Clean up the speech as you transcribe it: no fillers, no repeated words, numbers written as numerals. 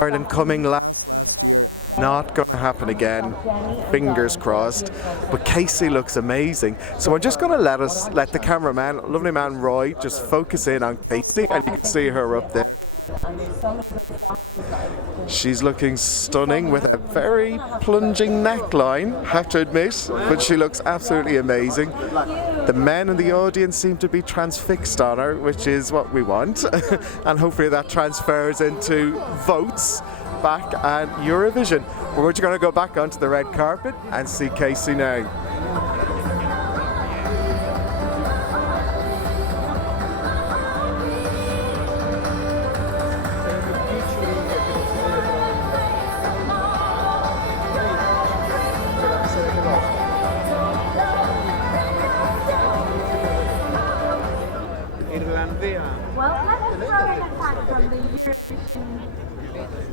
Ireland coming last. Not going to happen again. Fingers crossed. But Casey looks amazing. So I'm just going to let the cameraman, lovely man Roy, just focus in on Casey, and you can see her up there. She's looking stunning with a very plunging neckline, have to admit, but she looks absolutely amazing. The men in the audience seem to be transfixed on her, which is what we want, and hopefully that transfers into votes back at Eurovision. But we're just going to go back onto the red carpet and see Casey now. Well, let's throw in a fact from the Eurovision